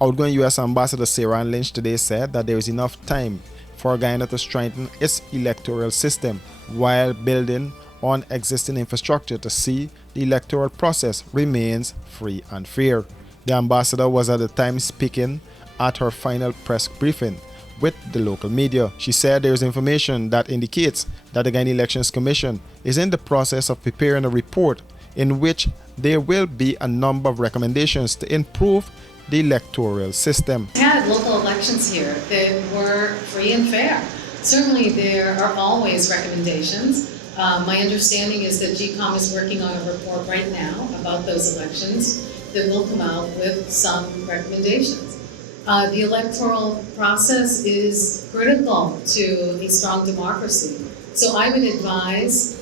Outgoing U.S. Ambassador Sarah Lynch today said that there is enough time for Guyana to strengthen its electoral system while building on existing infrastructure to see the electoral process remains free and fair. The ambassador was at the time speaking at her final press briefing with the local media. She said there is information that indicates that the Guyana Elections Commission is in the process of preparing a report in which there will be a number of recommendations to improve the electoral system. We had local elections here that were free and fair. Certainly there are always recommendations. My understanding is that GCOM is working on a report right now about those elections that will come out with some recommendations. The electoral process is critical to a strong democracy. So I would advise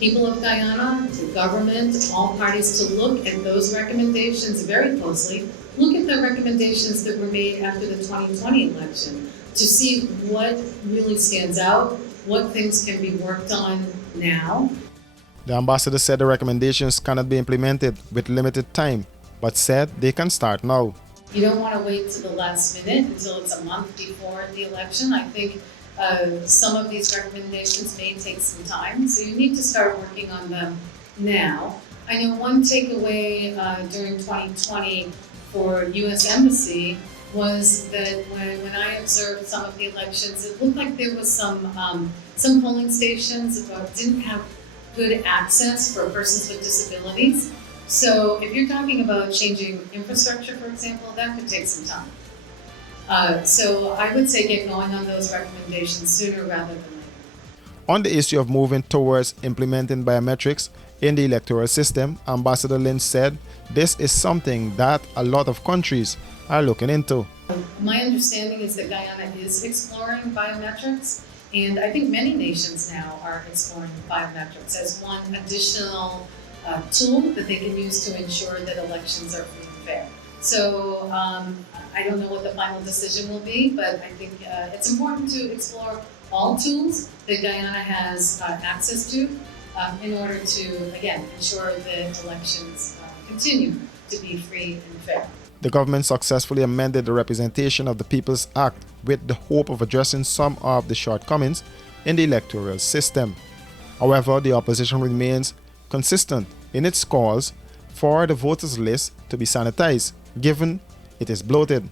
people of Guyana, the government, all parties to look at those recommendations very closely. Look at the recommendations that were made after the 2020 election to see what really stands out, what things can be worked on now. The ambassador said the recommendations cannot be implemented with limited time, but said they can start now. You don't want to wait to the last minute until it's a month before the election. I think some of these recommendations may take some time, so you need to start working on them now. I know one takeaway during 2020 for U.S. Embassy was that when I observed some of the elections, it looked like there was some polling stations that didn't have good access for persons with disabilities. So if you're talking about changing infrastructure, for example, that could take some time. So I would say get going on those recommendations sooner rather than later. On the issue of moving towards implementing biometrics in the electoral system, Ambassador Lynch said this is something that a lot of countries are looking into. My understanding is that Guyana is exploring biometrics, and I think many nations now are exploring biometrics as one additional tool that they can use to ensure that elections are free and fair. So I don't know what the final decision will be, but I think it's important to explore all tools that Guyana has access to in order to, again, ensure that elections continue to be free and fair. The government successfully amended the Representation of the People's Act with the hope of addressing some of the shortcomings in the electoral system. However, the opposition remains consistent in its calls for the voters list to be sanitized, given it is bloated.